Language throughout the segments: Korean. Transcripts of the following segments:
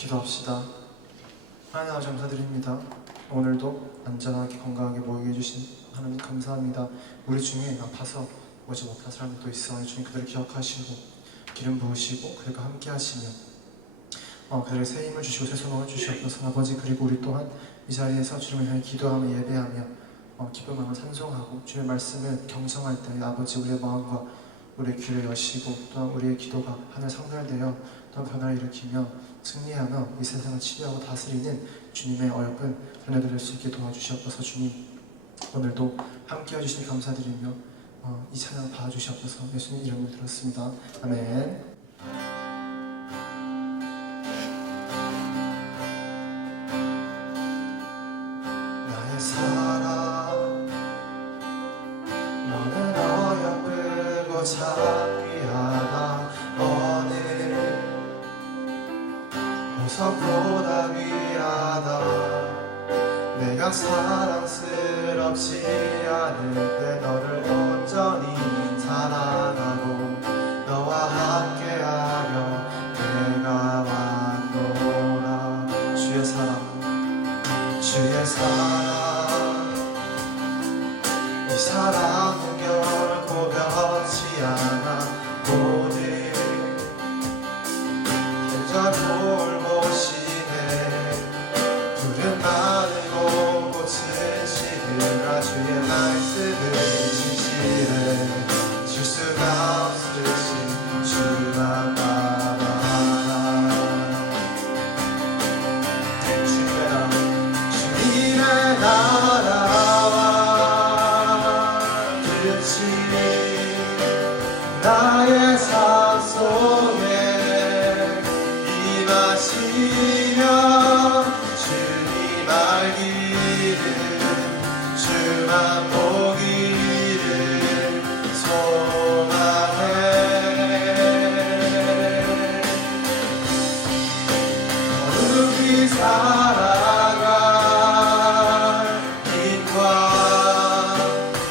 기도합시다. 하나님 아버지 감사드립니다. 오늘도 안전하게 건강하게 모이게 해주신 하나님 감사합니다. 우리 중에 아파서 오지 못한 사람들도 있어. 주님 그들을 기억하시고 기름 부으시고 그들과 함께 하시며 그들에게 새 힘을 주시고 새 소망을 주시옵소서. 아버지, 그리고 우리 또한 이 자리에서 주님을 향해 기도하며 예배하며 기쁜 마음을 찬송하고 주의 말씀을 경청할 때 아버지, 우리의 마음과 우리의 귀를 여시고 또한 우리의 기도가 하늘 상달되어 또한 변화를 일으키며 승리하며 이 세상을 치유하고 다스리는 주님의 어여쁜 자녀들 될 수 있게 도와주시옵소서. 주님, 오늘도 함께 해주시니 감사드리며 이 찬양 봐주시옵소서. 예수님 이름으로 드렸습니다. 아멘. 나의 사랑, 너는 어여쁘고 참 귀하다. 보석보다 위하다. 내가 사랑스럽지 않을 때 너를 온전히 사랑하고 너와 함께하려 내가 왔노라. 주의 사랑, 주의 사랑, 이 사랑은 결코 변치 않아. 오늘 계절 푸른 마르고 꽃은 시들아. 주의 말씀은 진실해 줄 수가 없으신 주만 바라라. 주님의 나라와 뜻이 나의 삶 속에 임하시며 주님 알기를 주만 보기를 소망해. 거룩히 살아갈 힘과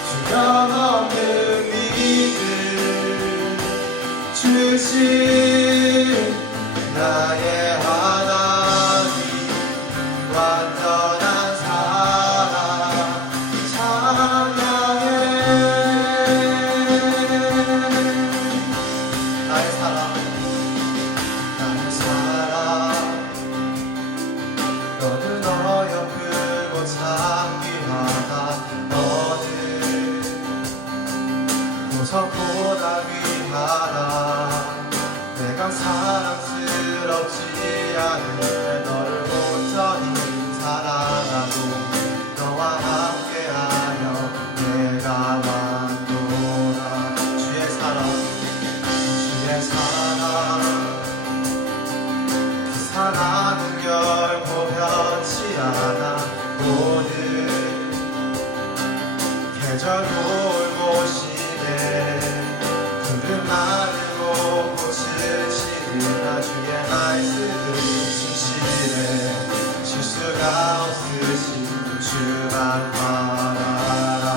주변 없는 믿음 주신 나의 하나님 완전한 사랑 찬양해. 나의 사랑, 나의 사랑, 너는 어여쁘고 참 귀하다. 너는 보석보다 귀하다. 내가 사랑스럽지 않을 때 너를 온전히 사랑하고 너와 함께하여 내가 왔노라. 주의 사랑, 주의 사랑, 그 사랑은 결코 변치 않아. 오늘 계절 돌고 시네 푸른 마르고 꽃은 시들아. 주의 말씀은 진실해 실수가 없으신 주만 바라라.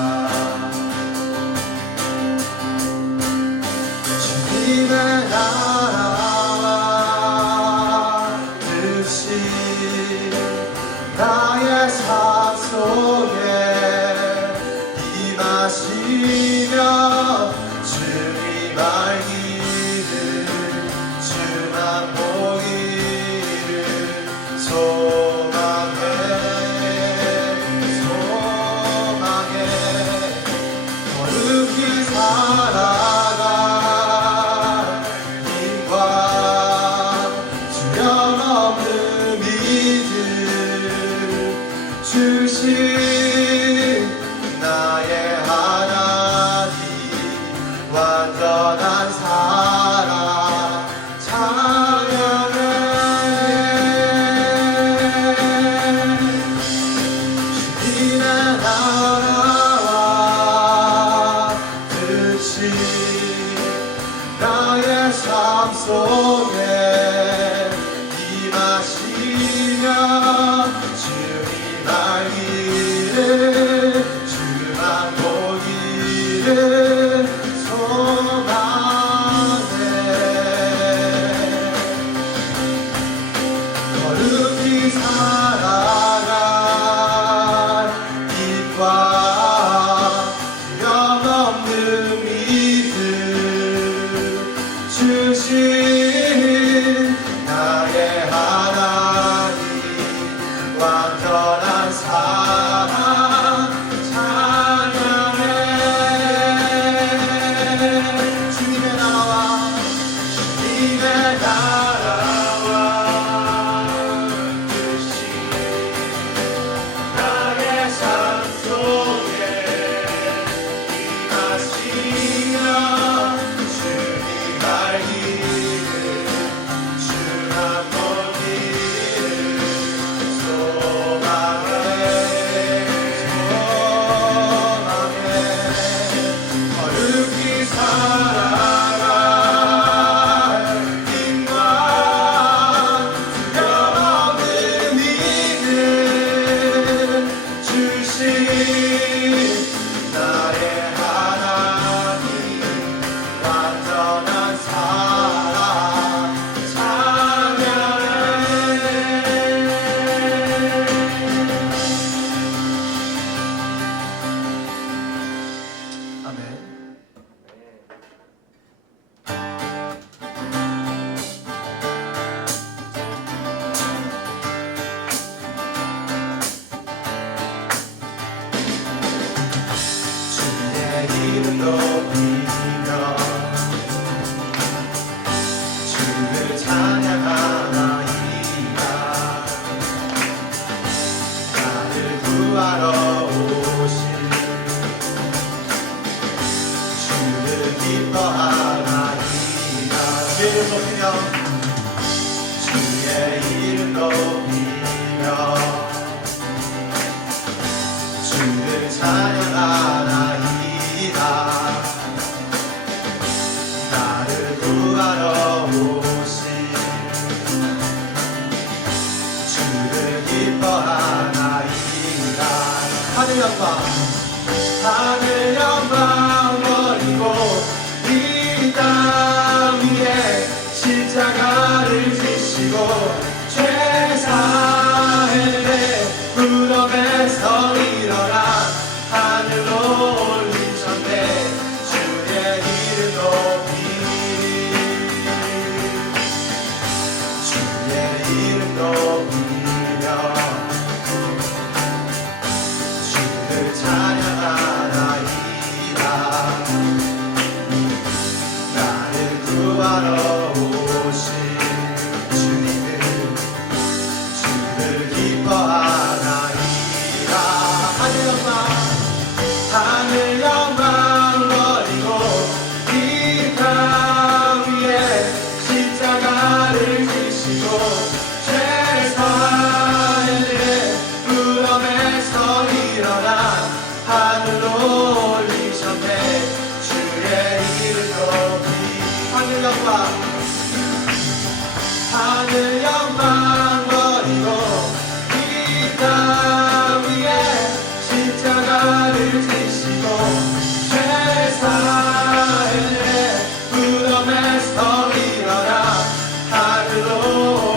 주님의 나라와 뜻이 나의 삶 속에 임하시며 주님 알기를 주만 보기를 소망해. 소망해. 거룩히 살아갈 힘과 주변 없는 믿음 주신 나의 하나님 완전한 사랑 찬양해. 주님의 나라와 뜻이 나의 삶 속에 임하시며 주님 알기를 주만 보기를 소망해. 나의 하나님 완전한 사랑 찬양해. 주님의 나라와 뜻이 나의 삶 속에 임하시며 주님 갈 길을 주 한 번 길을 소망해. 거룩히 살아갈 힘과 두려움을 믿음 주신 나의 하나님 완전한 사랑 찬양해. 아멘. 주의 이름 높이며 주를 찬양하나이다. 나를 구하러 오신 주를 기뻐하나이다. 주의 이름 높이며 주의 이름 높이며 주를 찬양하나이다. 나를 구하러 오신 주를 기뻐하나이다. 하늘 영광 하늘 영광 버리고 이 땅 위에 십자가를 지시고 죄 사했네. 무덤에서 일어나 하늘로 올리셨네. 주의 이름 높이 주의 이름 높이며 주를 찬양하나이다. 나를 구하러 오신 주님을 주를 기뻐하나이다. 하늘 영광 하늘 영광 버리고 이 땅 위에 십자가를 지시고 죄 사했네. 무덤에서 일어나 하늘로 올리셨네. 주의 이름 높이 하늘 영광 하늘 영광 버리고 이 땅 위에 십자가를 지시고 죄 사했네. 무덤에서 일어나 하늘로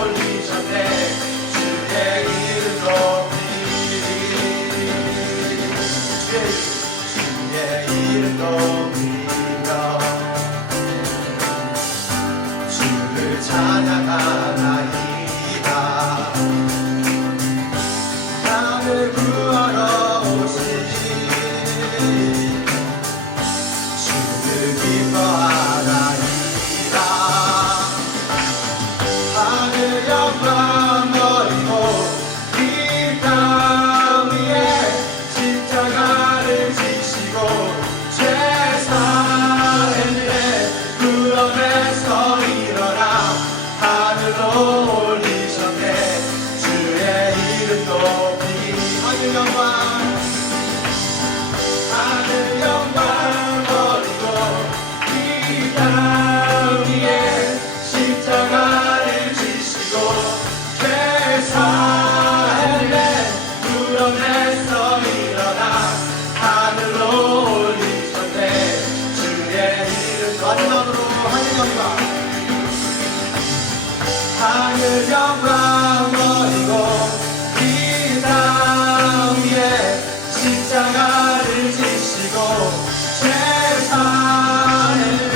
올리셨네. 주의 이름 높이 주의 이름 높이며 주를 찬양하나이다. 나를 구하러 오신 주를 기뻐하나이다. 하늘 영광 버리고 이 땅 위에 십자가를 지시고 죄 사했네. 무덤에서 일어나 하늘로 올리셨네. 주의 이름 높이 하늘 영광 하늘 영광 버리고 이 땅 위에 십자가를 지시고 죄 사했네. 무덤에서 일어나 하늘로 올리셨네. 주의 이름 마지막으로 하늘 영광 하늘 영광 버리고 이 땅 위에 십자가를 지시고 죄 사했네.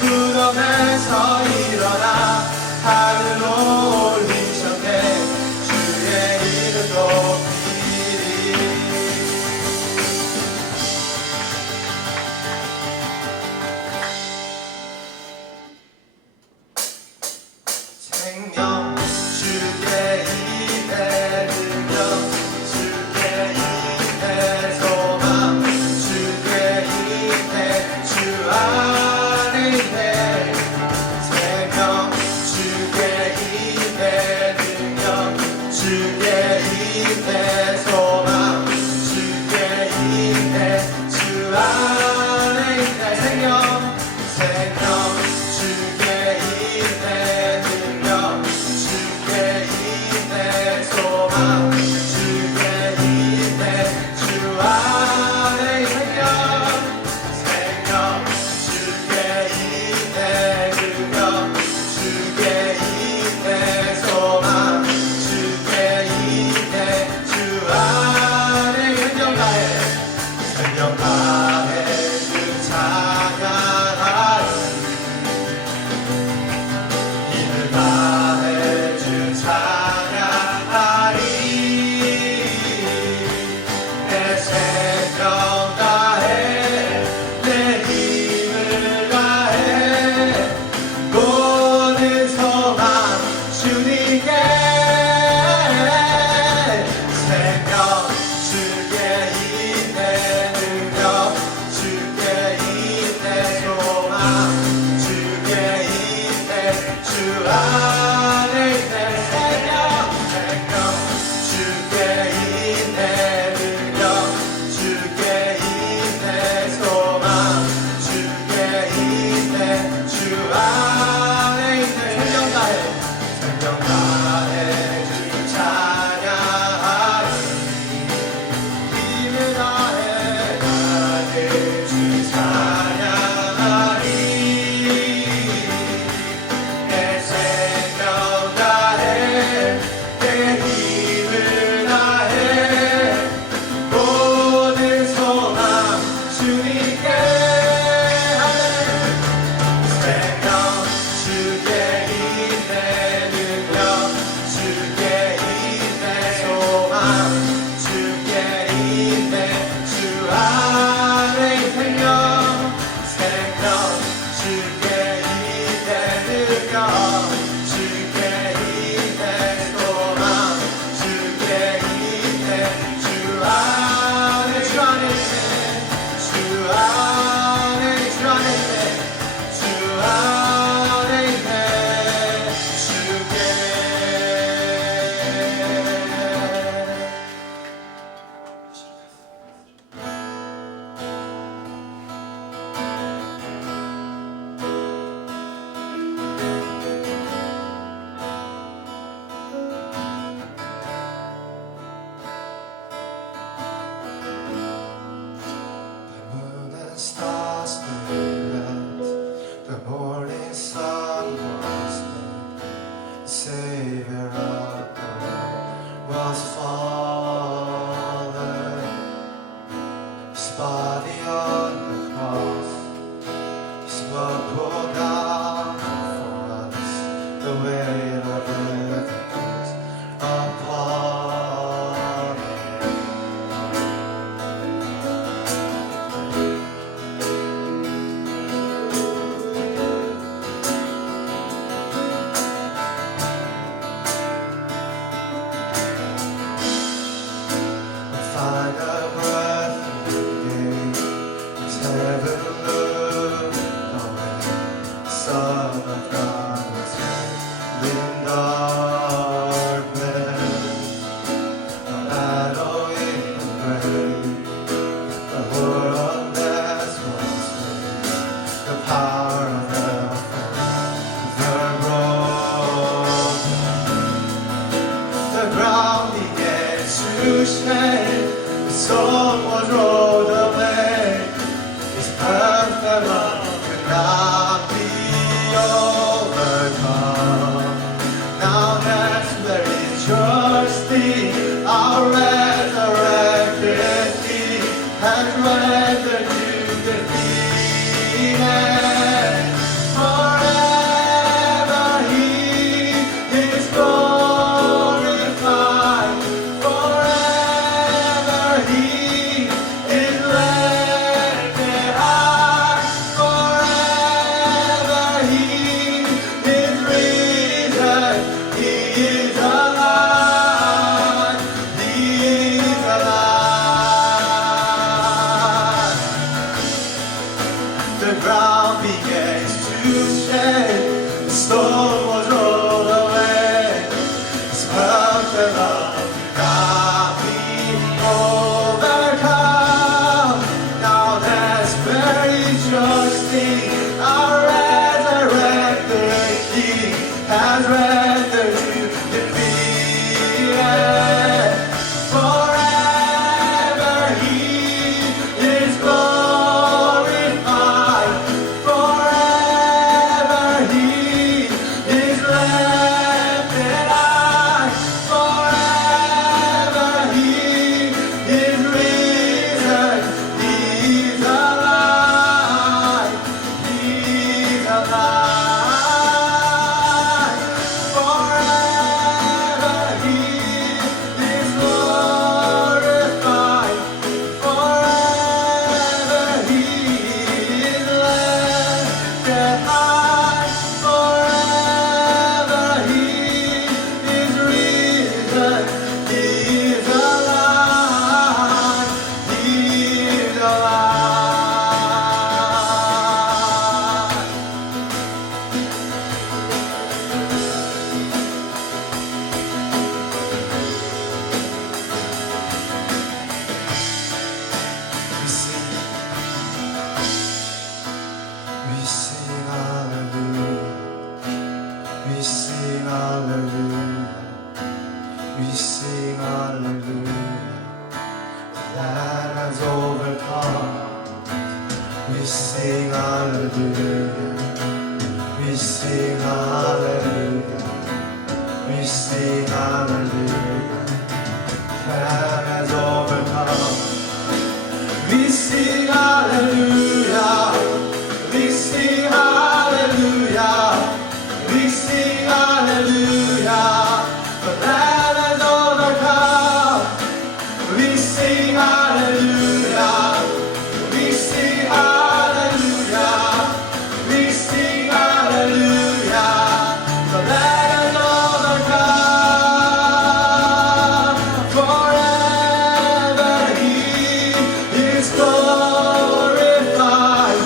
무덤에서 안에 있네 생명 주께 있네 능력 주께 있네 소망 주께 있네 주 안에 있네 생명 다해 주 찬양하리 힘을 다해 주 찬양하리 내 생명 다해 내 힘을 다해 모든 소망 주님께 하네 생명 주께 있네 능력 주께 있네 소망 주께 있네 주 안에 생명 주께 있네 능력 주께 있네 소망 주께 있네 주 안에 있네 주 안에 있네 주 안에 있네 주께 The moon and stars were red, the morning sun was red, the Savior of the world was fallen. His body on the cross, His blood poured out for us, the weight of everything was upon Him. Find a breath He gave as heaven looked away. The Son of God was made in darkness, a battle in the grave. The horror of death was made, the power of hell forever broken. The ground began to shake, the soul was rolled away. His perfect love could not be overcome. Now that's where He's trusting, our resurrected King has rendered you defeated. Forever He is glorified. Forever He is lifted high. Forever He is risen. He is alive. He is alive. The ground begins to shake, the storm was rolled away. His perfect love could not be overcome. Now that's where He's trusting, our resurrected King has rendered you defeated. Forever He is glorified. Forever He is lifted high. Forever He is risen. He's alive. He's alive. We sing hallelujah. We sing hallelujah. That has overcome. We sing hallelujah. We sing hallelujah. We sing hallelujah. That has overcome. We sing hallelujah. We sing hallelujah. We sing hallelujah. The Lamb has overcome. We sing hallelujah. We sing hallelujah. We sing hallelujah. The Lamb has overcome. Forever He is glorified.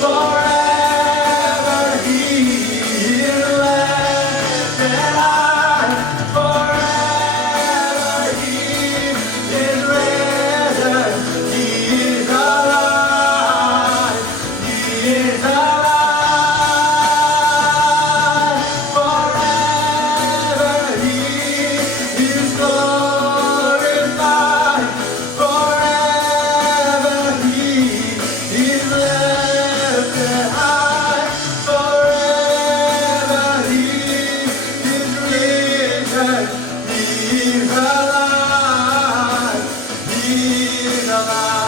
Forever He is lifted high. Forever He is risen. He is alive. He is alive. Forever He is glorified. Forever He is lifted high. Forever He is risen. He is alive. He is alive.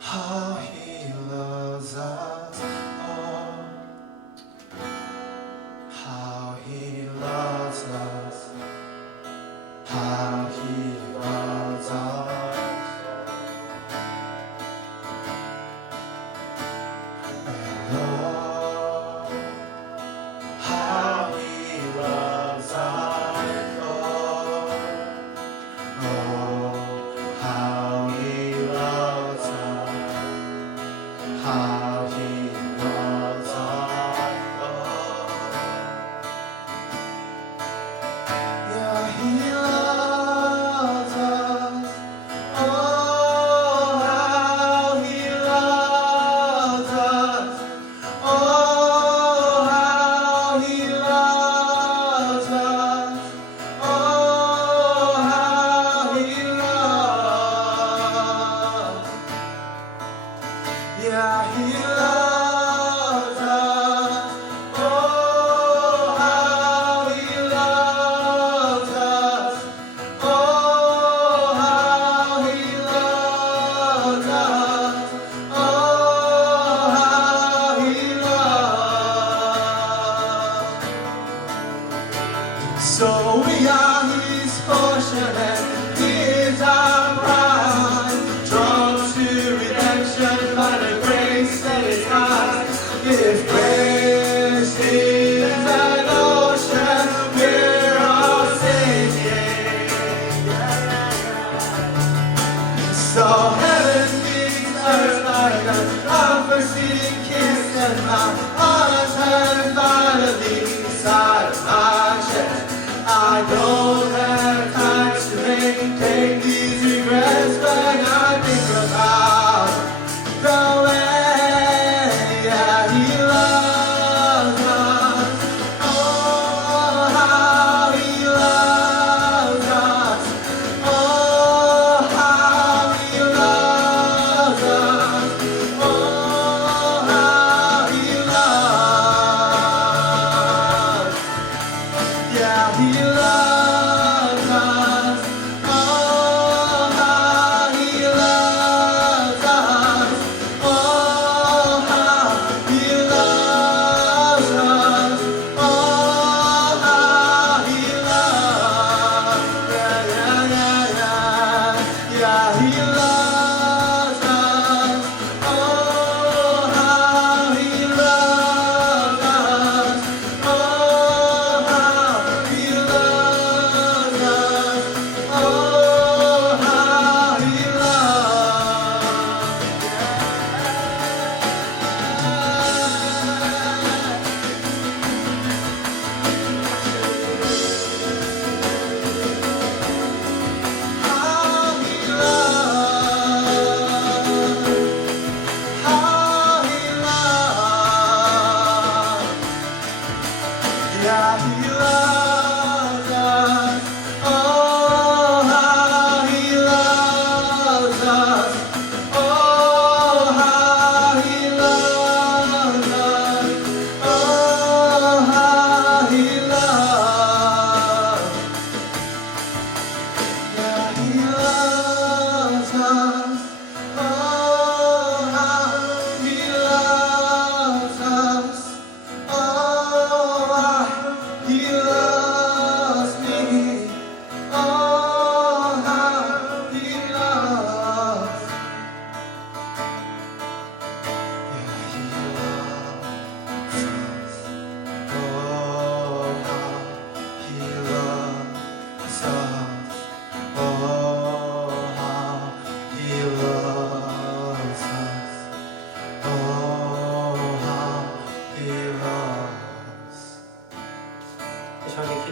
How He loves us, oh, how He loves us, how He loves us, and oh, how He loves us, oh, how He loves us. How He loves us, oh. Yeah, He loves us, oh, how He loves us, oh, how He loves us, oh, how He loves. Yeah, He loves us. Oh, how He loves us. Oh, how He loves us. Oh, how He loves. So we are His portion and He is our bride, drawn to redemption by the grace that is high. If grace is an ocean, we're all sinking. So heaven meets earth like an unforeseen kiss, and my heart turns violently inside of my chest. I don't have time to maintain these regrets when I think about the way, yeah, He loves us. Oh, how He loves us. Oh, how He loves us. Oh, how He loves. Yeah, He loves us. Oh, how He loves us. Oh, how He loves us. Oh, how He loves. Yeah, yeah, yeah, yeah. Yeah, He loves us.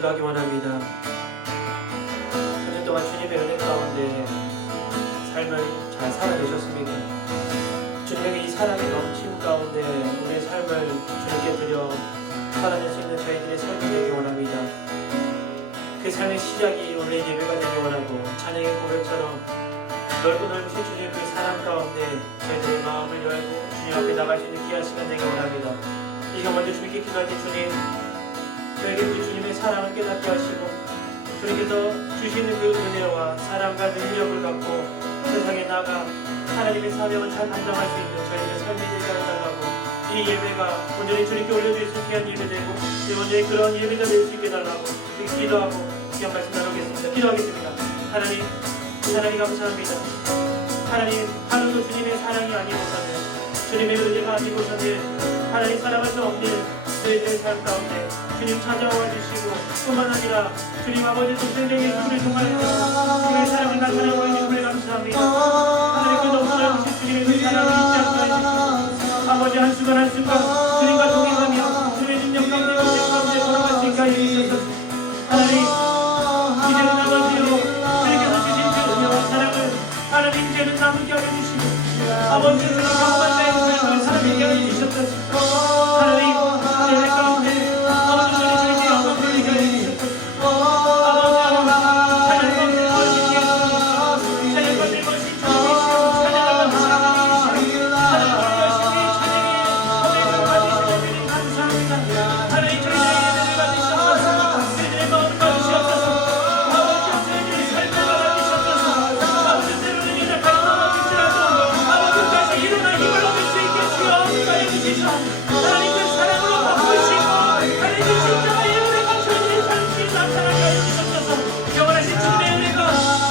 기도하기 원합니다. 한 주 동안 주님의 은혜 가운데 삶을 잘 살아내셨습니까? 주님에게 이 사랑이 넘친 가운데 우리의 삶을 주님께 드려 살아낼 수 있는 저희들의 삶이 되기 원합니다. 그 삶의 시작이 오늘 예배가 되기 원하고 찬양의 고백처럼 넓고 넓으신 주님의 그 사랑 가운데 저희들의 마음을 열고 주님 앞에 나갈 수 있는 귀한 시간 되기 원합니다. 이 시간 먼저 주님께 기도할 때 주님, 저에게 그 주님의 사랑을 깨닫게 하시고 주님께서 주시는 그 은혜와 사랑과 능력을 갖고 세상에 나가 하나님의 사명을 잘 감당할 수 있는 저희들의 삶이 되게 해달라고, 이 예배가 온전히 주님께 올려줄 수 있는 예배 되고 온전히 그런 예배가 될 수 있게 해달라고 기도하고 귀한 말씀 나누겠습니다. 기도하겠습니다. 하나님 감사합니다. 하나님, 하루도 주님의 사랑이 아니고서는, 주님의 은혜가 아니고서는 하나님 사랑할 수 없는 저희들의 삶 가운데 주님 찾아와 주시고, 뿐만 아니라 주님 아버지 동생에게 주를 통하여서 주님의 사랑을 나타내고 해주심을 감사합니다. 하나님, 그 너무 넓으신 주님의 그 사랑을 잊지 않게 해주시고 아버지 한순간 한순간 주님과 동행하며 주님의 능력 가운데 은혜 가운데 돌아갈 수 있게 해주셔서 하나님, 이제는 아버지요 주님께서 주신 그 은혜와 사랑을 하나님 이제는 나누게 하여 주시고 아버지 주님 가운데 삶을 사랑하게 하여 주셨다. 하나님 은혜 가운데 아버지 주님께 영광 돌리게 하여 주셨다. 아버지 찬양 가운데 거하신 예수님, 찬양 가운데 거하신 주님이시오, 찬양을 받으시고 주님이시오. 하나님 열심히 찬양의 고백을 받으시고 주님 감사합니다. 하나님 저희들의 예배를 받으시옵소서. 저희들의 마음을 받으시옵소서. 아버지 저희들의 삶을 받으시옵소서. 아버지 때로는 연약한 마음을 붙들어도 아버지 다시 일어나 힘을 얻을 수 있게 주여 인도하여 주시소. 하나님 그 사랑으로 바꾸시고 하나님 그 십자가의 은혜가 저희들의 삶을 나타나게 하여 주옵소서. 영원하신 주님의 은혜가,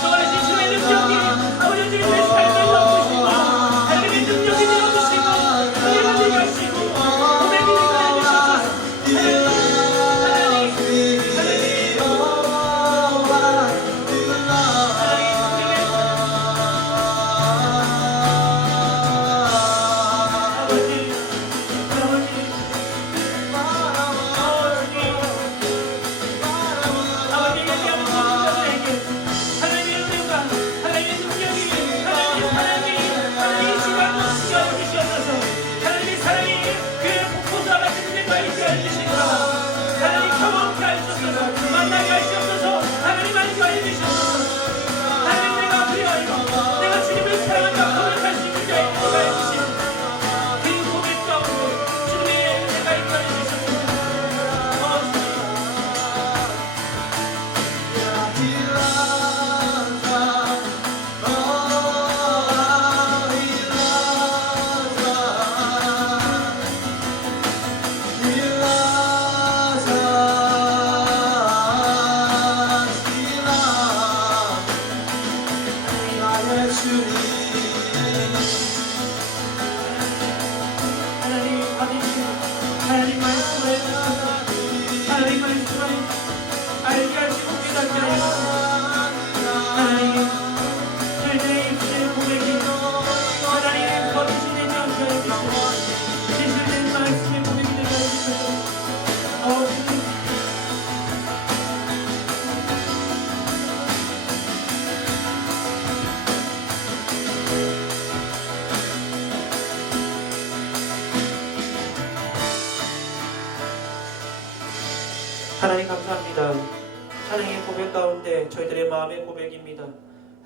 영원하신 주님의 능력이 아버지 주님의 삶을 넘으시고 하나님의 능력이 되어주시고 은혜가 되게 하시고 고백이 되게 하여 주옵소서. 하나님 말씀을 하나님 말씀을 알게 하시고 깨닫게 하시고 하나님 저희들의 입술의 고백이 하나님 거짓이 되지 않게 해주시고 진실된 말씀의 고백이 되게 해주셔서 주님 하나님 감사합니다. 찬양의 고백 가운데 저희들의 마음의 고백입니다.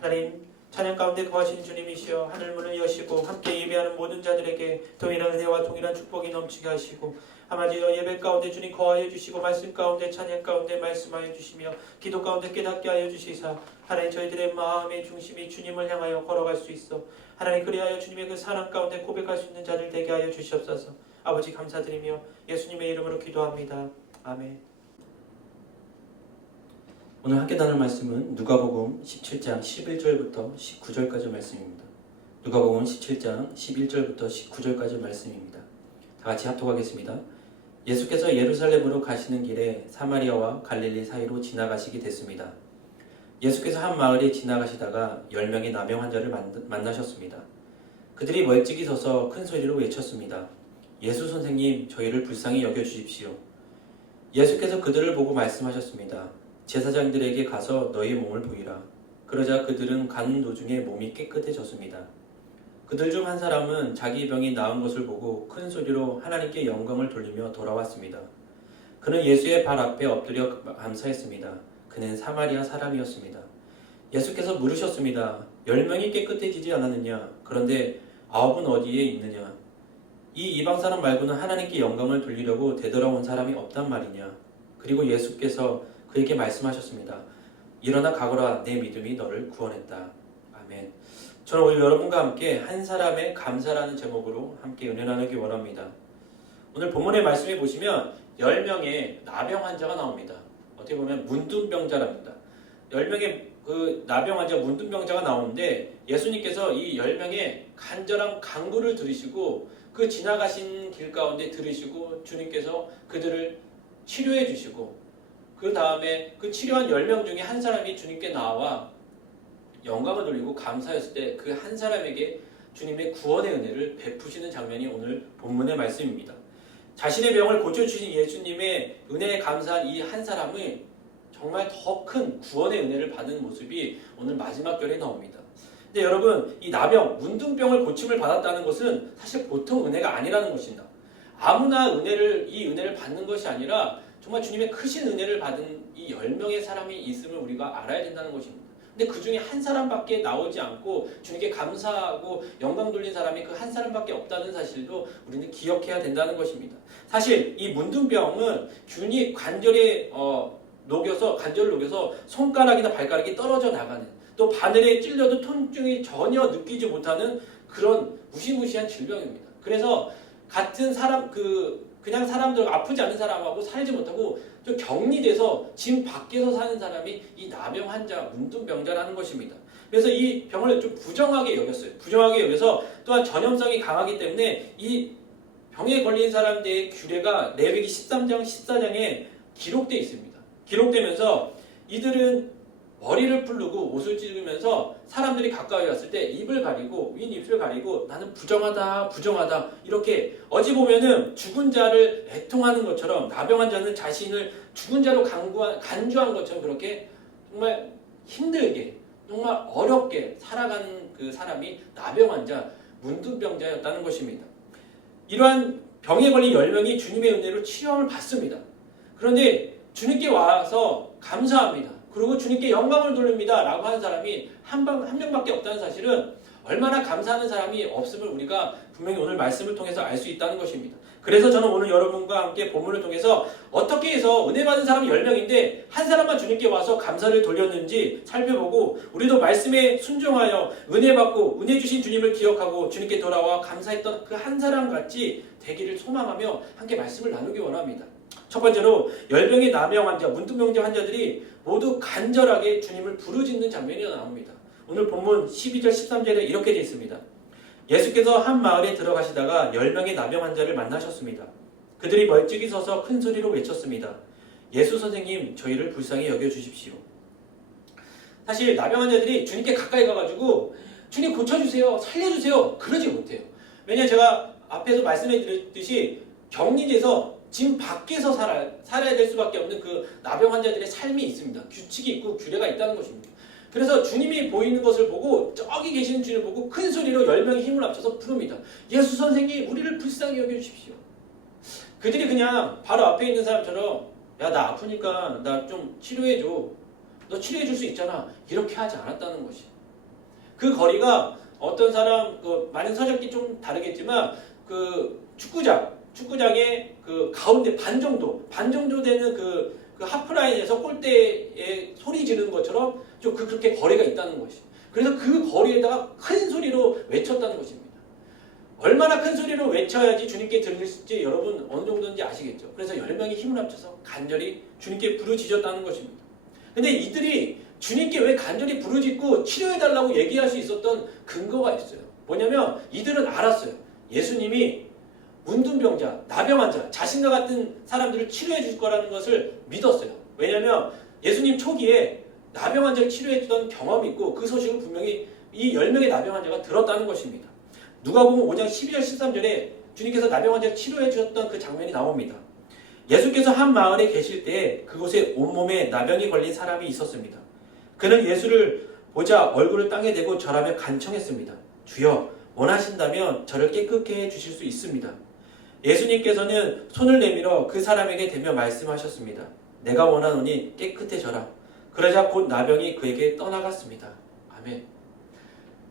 하나님 찬양 가운데 거하신 주님이시여 하늘 문을 여시고 함께 예배하는 모든 자들에게 동일한 은혜와 동일한 축복이 넘치게 하시고 아버지여 예배 가운데 주님 거하여 주시고 말씀 가운데 찬양 가운데 말씀하여 주시며 기도 가운데 깨닫게 하여 주시사 하나님 저희들의 마음의 중심이 주님을 향하여 걸어갈 수 있어 하나님 그리하여 주님의 그 사랑 가운데 고백할 수 있는 자들 되게 하여 주시옵소서. 아버지 감사드리며 예수님의 이름으로 기도합니다. 아멘. 오늘 함께 나눌 말씀은 누가복음 17장 11절부터 19절까지 말씀입니다. 누가복음 17장 11절부터 19절까지 말씀입니다. 다 같이 합독하겠습니다. 예수께서 예루살렘으로 가시는 길에 사마리아와 갈릴리 사이로 지나가시게 됐습니다. 예수께서 한 마을에 지나가시다가 10명의 나병 환자를 만나셨습니다. 그들이 멀찍이 서서 큰 소리로 외쳤습니다. 예수 선생님, 저희를 불쌍히 여겨주십시오. 예수께서 그들을 보고 말씀하셨습니다. 제사장들에게 가서 너희 몸을 보이라. 그러자 그들은 가는 도중에 몸이 깨끗해졌습니다. 그들 중 한 사람은 자기 병이 나은 것을 보고 큰 소리로 하나님께 영광을 돌리며 돌아왔습니다. 그는 예수의 발 앞에 엎드려 감사했습니다. 그는 사마리아 사람이었습니다. 예수께서 물으셨습니다. 10명이 깨끗해지지 않았느냐? 그런데 9은 어디에 있느냐? 이 이방 사람 말고는 하나님께 영광을 돌리려고 되돌아온 사람이 없단 말이냐? 그리고 예수께서 그에게 말씀하셨습니다. 일어나 가거라, 내 믿음이 너를 구원했다. 아멘. 저는 오늘 여러분과 함께 한 사람의 감사라는 제목으로 함께 은혜 나누기 원합니다. 오늘 본문의 말씀에 보시면 10명의 나병 환자가 나옵니다. 어떻게 보면 문둥병자랍니다. 10명의 그 나병 환자, 문둥병자가 나오는데 예수님께서 이 10명의 간절한 간구를 들으시고 그 지나가신 길 가운데 들으시고 주님께서 그들을 치료해 주시고 그 다음에 그 치료한 10명 중에 한 사람이 주님께 나와 영광을 돌리고 감사했을 때 그 한 사람에게 주님의 구원의 은혜를 베푸시는 장면이 오늘 본문의 말씀입니다. 자신의 병을 고쳐주신 예수님의 은혜에 감사한 이 한 사람이 정말 더 큰 구원의 은혜를 받은 모습이 오늘 마지막 절에 나옵니다. 근데 여러분, 이 나병, 문둥병을 고침을 받았다는 것은 사실 보통 은혜가 아니라는 것입니다. 아무나 이 은혜를 받는 것이 아니라 정말 주님의 크신 은혜를 받은 이 10명의 사람이 있음을 우리가 알아야 된다는 것입니다. 근데 그 중에 한 사람밖에 나오지 않고 주님께 감사하고 영광 돌린 사람이 그 한 사람밖에 없다는 사실도 우리는 기억해야 된다는 것입니다. 사실 이 문둥병은 균이 관절을 녹여서 손가락이나 발가락이 떨어져 나가는, 또 바늘에 찔려도 통증이 전혀 느끼지 못하는 그런 무시무시한 질병입니다. 그래서 같은 사람 그냥 사람들 아프지 않은 사람하고 살지 못하고 좀 격리돼서 집 밖에서 사는 사람이 이 나병 환자, 문둥병자라는 것입니다. 그래서 이 병을 좀 부정하게 여겼어요. 부정하게 여겨서 또한 전염성이 강하기 때문에 이 병에 걸린 사람들의 규례가 레위기 13장, 14장에 기록되어 있습니다. 기록되면서 이들은 머리를 풀르고 옷을 찢으면서 사람들이 가까이 왔을 때 입을 가리고 윗 입술 가리고 나는 부정하다 이렇게 어찌 보면은 죽은 자를 애통하는 것처럼 나병 환자는 자신을 죽은 자로 간주한 것처럼 그렇게 정말 힘들게 정말 어렵게 살아가는 그 사람이 나병 환자 문둥병자였다는 것입니다. 이러한 병에 걸린 10명이 주님의 은혜로 치료를 받습니다. 그런데 주님께 와서 감사합니다. 그리고 주님께 영광을 돌립니다 라고 하는 사람이 한 명밖에 없다는 사실은 얼마나 감사하는 사람이 없음을 우리가 분명히 오늘 말씀을 통해서 알 수 있다는 것입니다. 그래서 저는 오늘 여러분과 함께 본문을 통해서 어떻게 해서 은혜 받은 사람이 10명인데 한 사람만 주님께 와서 감사를 돌렸는지 살펴보고 우리도 말씀에 순종하여 은혜 받고 은혜 주신 주님을 기억하고 주님께 돌아와 감사했던 그 한 사람 같이 되기를 소망하며 함께 말씀을 나누기 원합니다. 첫 번째로 10명의 나병 환자, 문둥병자 환자들이 모두 간절하게 주님을 부르짖는 장면이 나옵니다. 오늘 본문 12절 13절에 이렇게 되어 있습니다. 예수께서 한 마을에 들어가시다가 10명의 나병 환자를 만나셨습니다. 그들이 멀찍이 서서 큰 소리로 외쳤습니다. 예수 선생님, 저희를 불쌍히 여겨주십시오. 사실 나병 환자들이 주님께 가까이 가가지고 주님 고쳐주세요, 살려주세요 그러지 못해요. 왜냐하면 제가 앞에서 말씀해 드렸듯이 격리돼서 집 밖에서 살아야 될 수밖에 없는 그 나병 환자들의 삶이 있습니다. 규칙이 있고 규례가 있다는 것입니다. 그래서 주님이 보이는 것을 보고 저기 계시는 주님을 보고 큰 소리로 10명이 힘을 합쳐서 부릅니다. 예수 선생님, 우리를 불쌍히 여겨주십시오. 그들이 그냥 바로 앞에 있는 사람처럼 야, 나 아프니까 나 좀 치료해줘. 너 치료해줄 수 있잖아. 이렇게 하지 않았다는 것이. 그 거리가 어떤 사람, 많은 서적이 좀 다르겠지만 그 축구장의 그 가운데 반 정도 되는 그 하프라인에서 골대에 소리 지르는 것처럼 좀 그렇게 거리가 있다는 것이. 그래서 그 거리에다가 큰 소리로 외쳤다는 것입니다. 얼마나 큰 소리로 외쳐야지 주님께 들릴지 여러분 어느 정도인지 아시겠죠? 그래서 10명이 힘을 합쳐서 간절히 주님께 부르짖었다는 것입니다. 근데 이들이 주님께 왜 간절히 부르짖고 치료해달라고 얘기할 수 있었던 근거가 있어요. 뭐냐면 이들은 알았어요. 예수님이 문둥병자, 나병 환자, 자신과 같은 사람들을 치료해 줄 거라는 것을 믿었어요. 왜냐하면 예수님 초기에 나병 환자를 치료해 주던 경험이 있고 그 소식을 분명히 이 10명의 나병 환자가 들었다는 것입니다. 누가복음 5장 12절 13절에 주님께서 나병 환자를 치료해 주셨던 그 장면이 나옵니다. 예수께서 한 마을에 계실 때 그곳에 온몸에 나병이 걸린 사람이 있었습니다. 그는 예수를 보자 얼굴을 땅에 대고 절하며 간청했습니다. 주여, 원하신다면 저를 깨끗게 해주실 수 있습니다. 예수님께서는 손을 내밀어 그 사람에게 대며 말씀하셨습니다. 내가 원하노니 깨끗해져라. 그러자 곧 나병이 그에게 떠나갔습니다. 아멘.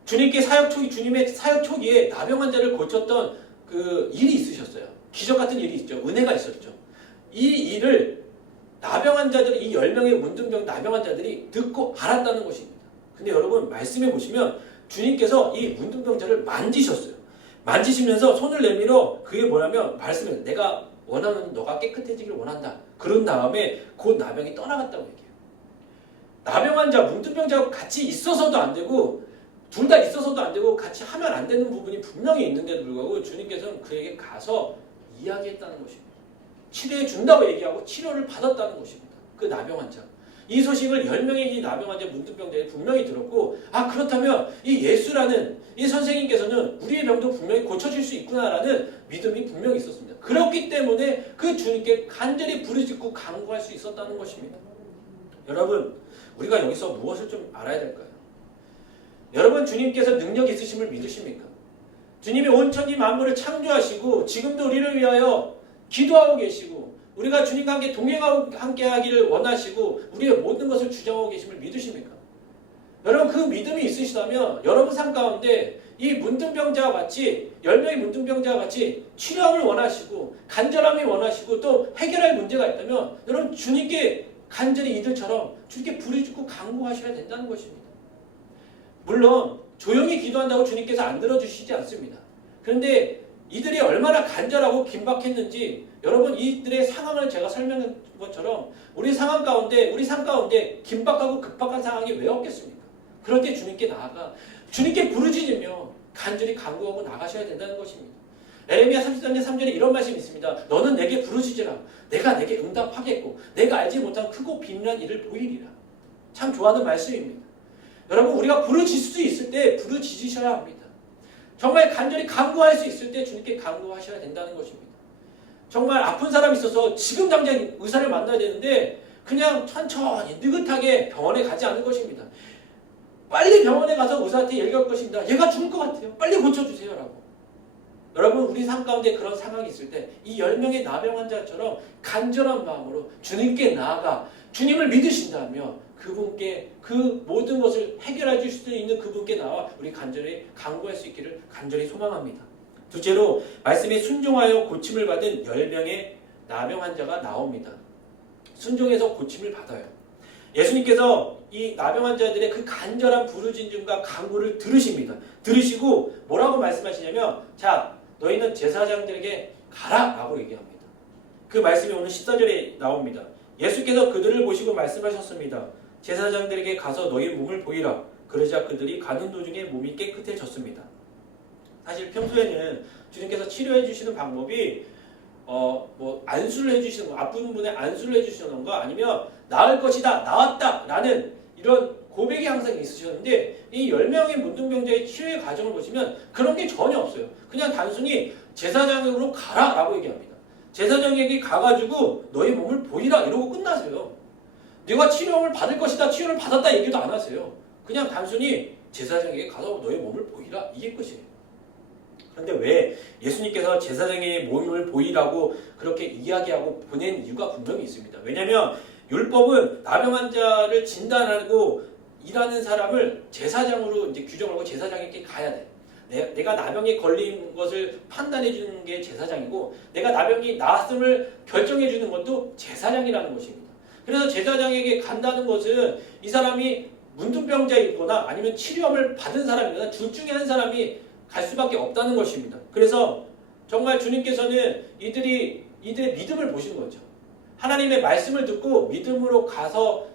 주님의 사역 초기에 나병 환자를 고쳤던 그 일이 있으셨어요. 기적 같은 일이 있죠. 은혜가 있었죠. 이 일을 나병 환자들이, 이 10명의 문둥병 나병 환자들이 듣고 알았다는 것입니다. 근데 여러분, 말씀해 보시면 주님께서 이 문둥병자를 만지셨어요. 만지시면서 손을 내밀어 그게 뭐냐면 말씀해요. 내가 원하는 너가 깨끗해지길 원한다. 그런 다음에 곧 나병이 떠나갔다고 얘기해요. 나병 환자, 문둥병자하고 같이 있어서도 안 되고 둘 다 있어서도 안 되고 같이 하면 안 되는 부분이 분명히 있는데도 불구하고 주님께서는 그에게 가서 이야기했다는 것입니다. 치료해 준다고 얘기하고 치료를 받았다는 것입니다. 그 나병 환자. 이 소식을 10명의 이 나병 환자 문둥병자에 분명히 들었고, 아, 그렇다면 이 예수라는 이 선생님께서는 우리의 병도 분명히 고쳐줄 수 있구나라는 믿음이 분명히 있었습니다. 그렇기 때문에 그 주님께 간절히 부르짖고 간구할 수 있었다는 것입니다. 여러분, 우리가 여기서 무엇을 좀 알아야 될까요? 여러분, 주님께서 능력 있으심을 믿으십니까? 주님이 온 천지 만물을 창조하시고 지금도 우리를 위하여 기도하고 계시고 우리가 주님과 함께 동행하고 함께 하기를 원하시고 우리의 모든 것을 주장하고 계심을 믿으십니까? 여러분, 그 믿음이 있으시다면 여러분 삶 가운데 이 문둥병자와 같이 10명의 문둥병자와 같이 치료함을 원하시고 간절함이 원하시고 또 해결할 문제가 있다면 여러분, 주님께 간절히 이들처럼 주님께 부르짖고 간구하셔야 된다는 것입니다. 물론 조용히 기도한다고 주님께서 안 들어주시지 않습니다. 그런데 이들이 얼마나 간절하고 긴박했는지 여러분, 이들의 상황을 제가 설명한 것처럼 우리 삶 가운데 긴박하고 급박한 상황이 왜 없겠습니까? 그럴 때 주님께 나아가 주님께 부르짖으며 간절히 간구하고 나가셔야 된다는 것입니다. 에레미야 33장 3절에 이런 말씀이 있습니다. 너는 내게 부르짖으라. 내가 내게 응답하겠고 내가 알지 못한 크고 비밀한 일을 보이리라. 참 좋아하는 말씀입니다. 여러분, 우리가 부르짖을 수 있을 때 부르짖으셔야 합니다. 정말 간절히 간구할 수 있을 때 주님께 간구하셔야 된다는 것입니다. 정말 아픈 사람이 있어서 지금 당장 의사를 만나야 되는데 그냥 천천히 느긋하게 병원에 가지 않을 것입니다. 빨리 병원에 가서 의사한테 얘기할 것입니다. 얘가 죽을 것 같아요. 빨리 고쳐주세요 라고. 여러분, 우리 삶 가운데 그런 상황이 있을 때 이 10명의 나병 환자처럼 간절한 마음으로 주님께 나아가 주님을 믿으신다며 그분께 그 모든 것을 해결해 줄 수 있는 그분께 나와 우리 간절히 간구할 수 있기를 간절히 소망합니다. 둘째로, 말씀에 순종하여 고침을 받은 10명의 나병 환자가 나옵니다. 순종해서 고침을 받아요. 예수님께서 이 나병 환자들의 그 간절한 부르짖음과 간구를 들으십니다. 들으시고 뭐라고 말씀하시냐면, 자, 너희는 제사장들에게 가라 라고 얘기합니다. 그 말씀이 오늘 14절에 나옵니다. 예수께서 그들을 보시고 말씀하셨습니다. 제사장들에게 가서 너희 몸을 보이라. 그러자 그들이 가는 도중에 몸이 깨끗해졌습니다. 사실 평소에는 주님께서 치료해 주시는 방법이 안수를 해주시는 거, 아픈 분의 안수를 해주시는 거, 아니면 나을 것이다, 나았다 라는 이런 고백이 항상 있으셨는데 이 10명의 문둥병자의 치료의 과정을 보시면 그런 게 전혀 없어요. 그냥 단순히 제사장으로 가라 라고 얘기합니다. 제사장에게 가가지고 너희 몸을 보이라 이러고 끝나세요. 네가 치료를 받을 것이다, 치료를 받았다 얘기도 안 하세요. 그냥 단순히 제사장에게 가서 너희 몸을 보이라 이게 끝이에요. 그런데 왜 예수님께서 제사장의 몸을 보이라고 그렇게 이야기하고 보낸 이유가 분명히 있습니다. 왜냐하면 율법은 나병 환자를 진단하고 일하는 사람을 제사장으로 이제 규정을 하고 제사장에게 가야 돼. 내가 나병에 걸린 것을 판단해 주는 게 제사장이고 내가 나병이 나았음을 결정해 주는 것도 제사장이라는 것입니다. 그래서 제사장에게 간다는 것은 이 사람이 문둥병자이거나 아니면 치료함을 받은 사람이거나 둘 중에 한 사람이 갈 수밖에 없다는 것입니다. 그래서 정말 주님께서는 이들의 믿음을 보신 거죠. 하나님의 말씀을 듣고 믿음으로 가서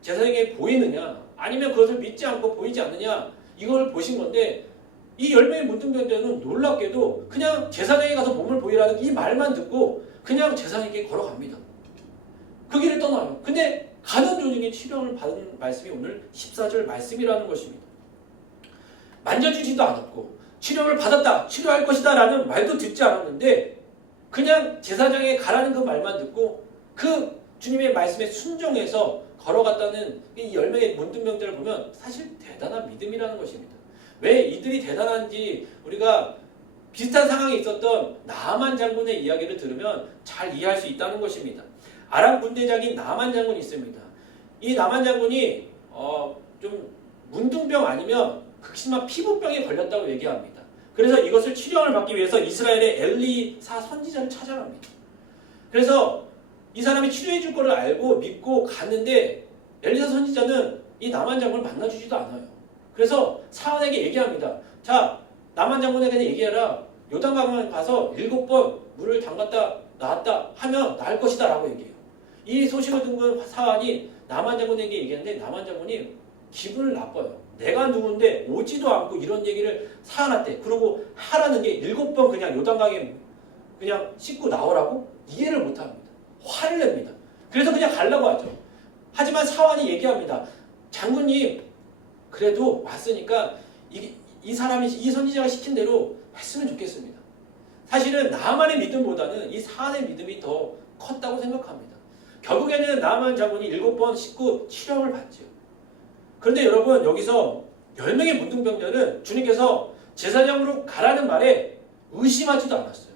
제사장에게 보이느냐 아니면 그것을 믿지 않고 보이지 않느냐 이걸 보신 건데 이 10명의 문둥병자는 놀랍게도 그냥 제사장에 가서 몸을 보이라는 이 말만 듣고 그냥 제사장에게 걸어갑니다. 그 길을 떠나요. 근데 가는 도중에 치료함을 받은 말씀이 오늘 14절 말씀이라는 것입니다. 만져주지도 않았고 치료를 받았다, 치료할 것이다 라는 말도 듣지 않았는데 그냥 제사장에 가라는 그 말만 듣고 그 주님의 말씀에 순종해서 걸어갔다는 이 10명의 문둥병자를 보면 사실 대단한 믿음이라는 것입니다. 왜 이들이 대단한지 우리가 비슷한 상황에 있었던 나아만 장군의 이야기를 들으면 잘 이해할 수 있다는 것입니다. 아람 군대장인 나아만 장군이 있습니다. 이 나아만 장군이 좀 문둥병 아니면 극심한 피부병에 걸렸다고 얘기합니다. 그래서 이것을 치료를 받기 위해서 이스라엘의 엘리사 선지자를 찾아갑니다. 그래서 이 사람이 치료해 줄 거를 알고 믿고 갔는데 엘리사 선지자는 이 나만 장군을 만나주지도 않아요. 그래서 사원에게 얘기합니다. 자, 나만 장군에게 얘기해라. 요단강을 가서 7번 물을 담갔다 나왔다 하면 나을 것이다 라고 얘기해요. 이 소식을 듣는 사원이 나만 장군에게 얘기하는데 나만 장군이 기분을 나빠요. 내가 누군데 오지도 않고 이런 얘기를 사안한테 그러고 하라는 게 7번 그냥 요단강에 그냥 씻고 나오라고 이해를 못합니다. 화를 냅니다. 그래서 그냥 가려고 하죠. 하지만 사환이 얘기합니다. 장군님 그래도 왔으니까 이 사람이 이 선지자가 시킨 대로 했으면 좋겠습니다. 사실은 나만의 믿음보다는 이 사안의 믿음이 더 컸다고 생각합니다. 결국에는 나만 장군이 7번 씻고 치료를 받죠. 그런데 여러분 여기서 10명의 문둥병자는 주님께서 제사장으로 가라는 말에 의심하지도 않았어요.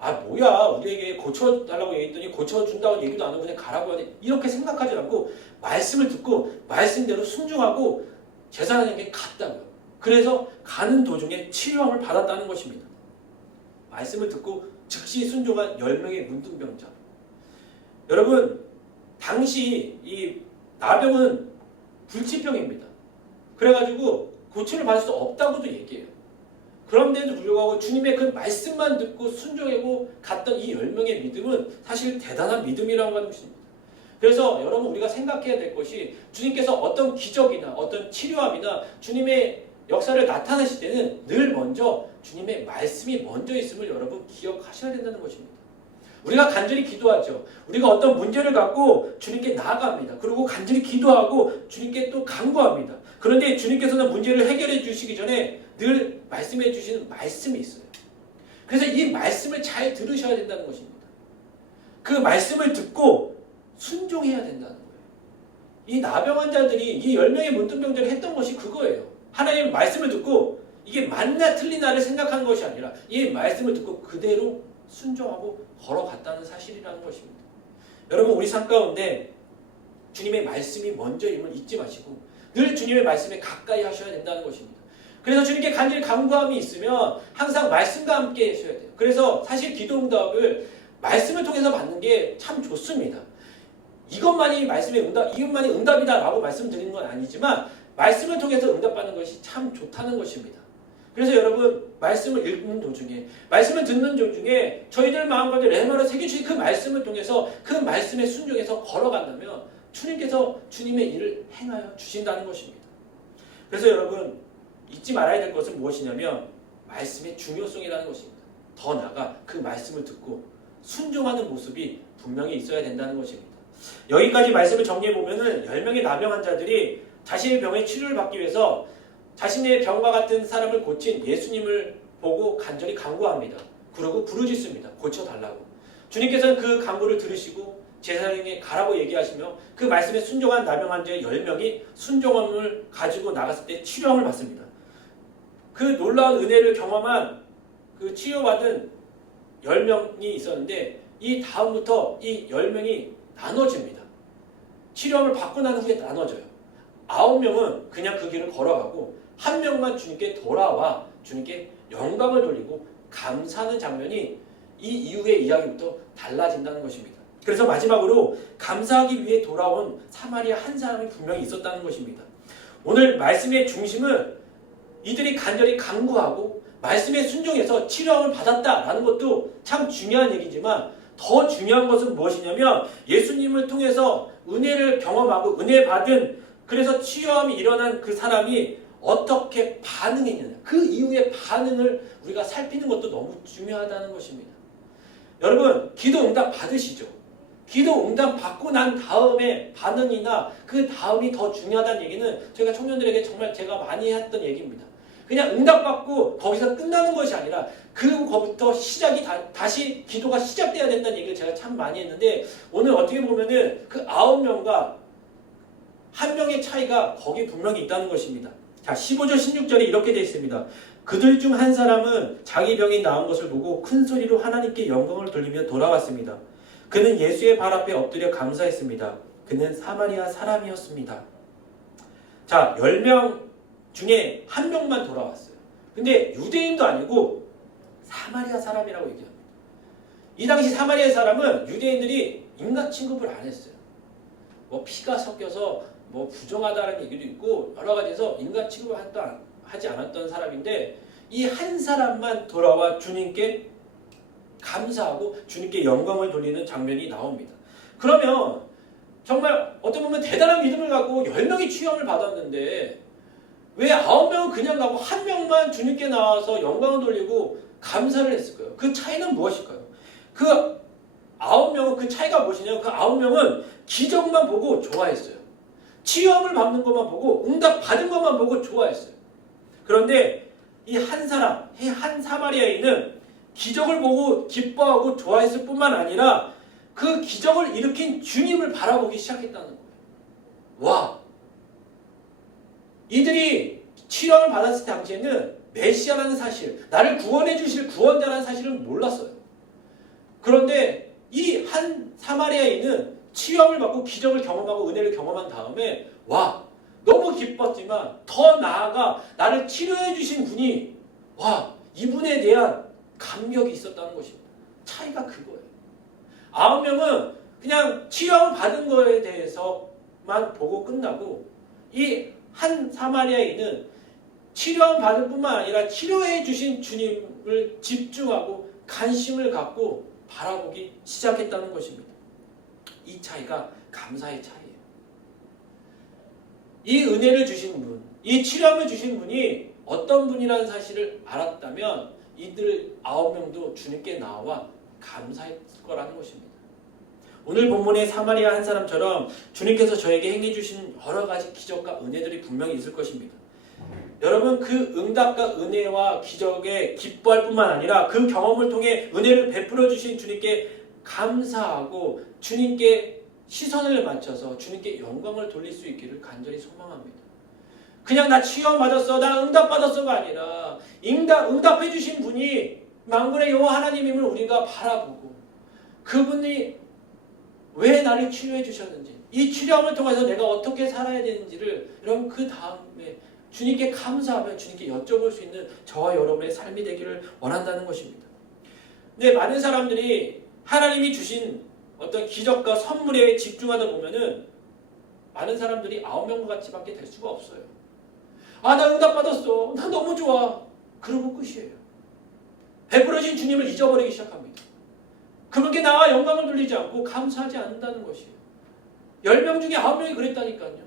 아 뭐야 우리에게 고쳐달라고 얘기했더니 고쳐준다고 얘기도 안 하고 그냥 가라고 하네 이렇게 생각하지 않고 말씀을 듣고 말씀대로 순종하고 제사장에게 갔다고요. 그래서 가는 도중에 치료함을 받았다는 것입니다. 말씀을 듣고 즉시 순종한 10명의 문둥병자. 여러분 당시 이 나병은 불치병입니다. 그래가지고 고침을 받을 수 없다고도 얘기해요. 그런데도 불구하고 주님의 그 말씀만 듣고 순종하고 갔던 이 10명의 믿음은 사실 대단한 믿음이라고 하는 것입니다. 그래서 여러분 우리가 생각해야 될 것이 주님께서 어떤 기적이나 어떤 치료함이나 주님의 역사를 나타내실 때는 늘 먼저 주님의 말씀이 먼저 있음을 여러분 기억하셔야 된다는 것입니다. 우리가 간절히 기도하죠. 우리가 어떤 문제를 갖고 주님께 나아갑니다. 그리고 간절히 기도하고 주님께 또 간구합니다. 그런데 주님께서는 문제를 해결해 주시기 전에 늘 말씀해 주시는 말씀이 있어요. 그래서 이 말씀을 잘 들으셔야 된다는 것입니다. 그 말씀을 듣고 순종해야 된다는 거예요. 이 나병 환자들이 이 10명의 문둥병자를 했던 것이 그거예요. 하나님의 말씀을 듣고 이게 맞나 틀리나를 생각하는 것이 아니라 이 말씀을 듣고 그대로 순종하고 걸어갔다는 사실이라는 것입니다. 여러분 우리 삶 가운데 주님의 말씀이 먼저임을 잊지 마시고 늘 주님의 말씀에 가까이 하셔야 된다는 것입니다. 그래서 주님께 간절히 간구함이 있으면 항상 말씀과 함께 하셔야 돼요. 그래서 사실 기도 응답을 말씀을 통해서 받는 게 참 좋습니다. 이것만이 말씀의 응답, 이것만이 응답이다라고 말씀드리는 건 아니지만 말씀을 통해서 응답받는 것이 참 좋다는 것입니다. 그래서 여러분 말씀을 읽는 도중에 말씀을 듣는 도중에 저희들 마음가운데 레마로 새겨주신 그 말씀을 통해서 그 말씀에 순종해서 걸어간다면 주님께서 주님의 일을 행하여 주신다는 것입니다. 그래서 여러분 잊지 말아야 될 것은 무엇이냐면 말씀의 중요성이라는 것입니다. 더 나아가 그 말씀을 듣고 순종하는 모습이 분명히 있어야 된다는 것입니다. 여기까지 말씀을 정리해보면 10명의 나병 환자들이 자신의 병의 치료를 받기 위해서 자신의 병과 같은 사람을 고친 예수님을 보고 간절히 간구합니다. 그러고 부르짖습니다. 고쳐달라고. 주님께서는 그 간구를 들으시고 제사장에게 가라고 얘기하시며 그 말씀에 순종한 나병 환자의 10명이 순종함을 가지고 나갔을 때 치료함을 받습니다. 그 놀라운 은혜를 경험한 그 치료받은 10명이 있었는데 이 다음부터 이 10명이 나눠집니다. 치료함을 받고 난 후에 나눠져요. 9명은 그냥 그 길을 걸어가고 1명만 주님께 돌아와 주님께 영광을 돌리고 감사하는 장면이 이 이후의 이야기부터 달라진다는 것입니다. 그래서 마지막으로 감사하기 위해 돌아온 사마리아 한 사람이 분명히 있었다는 것입니다. 오늘 말씀의 중심은 이들이 간절히 간구하고 말씀에 순종해서 치료함을 받았다라는 것도 참 중요한 얘기지만 더 중요한 것은 무엇이냐면 예수님을 통해서 은혜를 경험하고 은혜 받은 그래서 치유함이 일어난 그 사람이 어떻게 반응했느냐 그 이후의 반응을 우리가 살피는 것도 너무 중요하다는 것입니다. 여러분 기도 응답 받으시죠? 기도 응답 받고 난 다음에 반응이나 그 다음이 더 중요하다는 얘기는 저희가 청년들에게 정말 제가 많이 했던 얘기입니다. 그냥 응답받고 거기서 끝나는 것이 아니라 그거부터 시작이 다시 기도가 시작돼야 된다는 얘기를 제가 참 많이 했는데 오늘 어떻게 보면은 그 9명과 한 명의 차이가 거기 분명히 있다는 것입니다. 자, 15절 16절에 이렇게 되어 있습니다. 그들 중 한 사람은 자기 병이 나은 것을 보고 큰 소리로 하나님께 영광을 돌리며 돌아왔습니다. 그는 예수의 발 앞에 엎드려 감사했습니다. 그는 사마리아 사람이었습니다. 자, 10명 중에 한 명만 돌아왔어요. 근데 유대인도 아니고 사마리아 사람이라고 얘기합니다. 이 당시 사마리아 사람은 유대인들이 인간 취급을 안 했어요. 뭐 피가 섞여서 뭐 부정하다는 얘기도 있고 여러 가지에서 인간 취급을 하지 않았던 사람인데 이 한 사람만 돌아와 주님께 감사하고 주님께 영광을 돌리는 장면이 나옵니다. 그러면 정말 어떻게 보면 대단한 믿음을 갖고 10명이 취함을 받았는데 왜 9명은 그냥 가고 한 명만 주님께 나와서 영광을 돌리고 감사를 했을까요? 그 차이는 무엇일까요? 그 9명은 그 차이가 무엇이냐면 그 9명은 기적만 보고 좋아했어요. 치유함을 받는 것만 보고 응답 받은 것만 보고 좋아했어요. 그런데 이 한 사람, 이 한 사마리아인은 기적을 보고 기뻐하고 좋아했을 뿐만 아니라 그 기적을 일으킨 주님을 바라보기 시작했다는 거예요. 와! 이들이 치료함을 받았을 당시에는 메시아라는 사실, 나를 구원해 주실 구원자라는 사실을 몰랐어요. 그런데 이 한 사마리아인은 치유함을 받고 기적을 경험하고 은혜를 경험한 다음에 와! 너무 기뻤지만 더 나아가 나를 치료해 주신 분이 와! 이분에 대한 감격이 있었다는 것입니다. 차이가 그거예요. 9명은 그냥 치유함을 받은 거에 대해서만 보고 끝나고 이 한 사마리아인은 치료함 받을 뿐만 아니라 치료해 주신 주님을 집중하고 관심을 갖고 바라보기 시작했다는 것입니다. 이 차이가 감사의 차이예요. 이 은혜를 주신 분, 이 치료함을 주신 분이 어떤 분이라는 사실을 알았다면 이들 9명도 주님께 나와 감사했을 거라는 것입니다. 오늘 본문의 사마리아 한 사람처럼 주님께서 저에게 행해 주신 여러 가지 기적과 은혜들이 분명히 있을 것입니다. 여러분 그 응답과 은혜와 기적에 기뻐할 뿐만 아니라 그 경험을 통해 은혜를 베풀어 주신 주님께 감사하고 주님께 시선을 맞춰서 주님께 영광을 돌릴 수 있기를 간절히 소망합니다. 그냥 나 치유함 받았어, 나 응답 받았어가 아니라 응답해 주신 분이 만군의 여호와 하나님임을 우리가 바라보고 그분이 왜 나를 치료해 주셨는지 이 치료함을 통해서 내가 어떻게 살아야 되는지를 여러분 그 다음에 주님께 감사하며 주님께 여쭤볼 수 있는 저와 여러분의 삶이 되기를 원한다는 것입니다. 근데 많은 사람들이 하나님이 주신 어떤 기적과 선물에 집중하다 보면은 많은 사람들이 9명과 같이밖에 될 수가 없어요. 아, 나 응답 받았어. 나 너무 좋아. 그러고 끝이에요. 베풀어진 주님을 잊어버리기 시작합니다. 그분께 나와 영광을 돌리지 않고 감사하지 않는다는 것이에요. 10명 중에 9명이 그랬다니까요.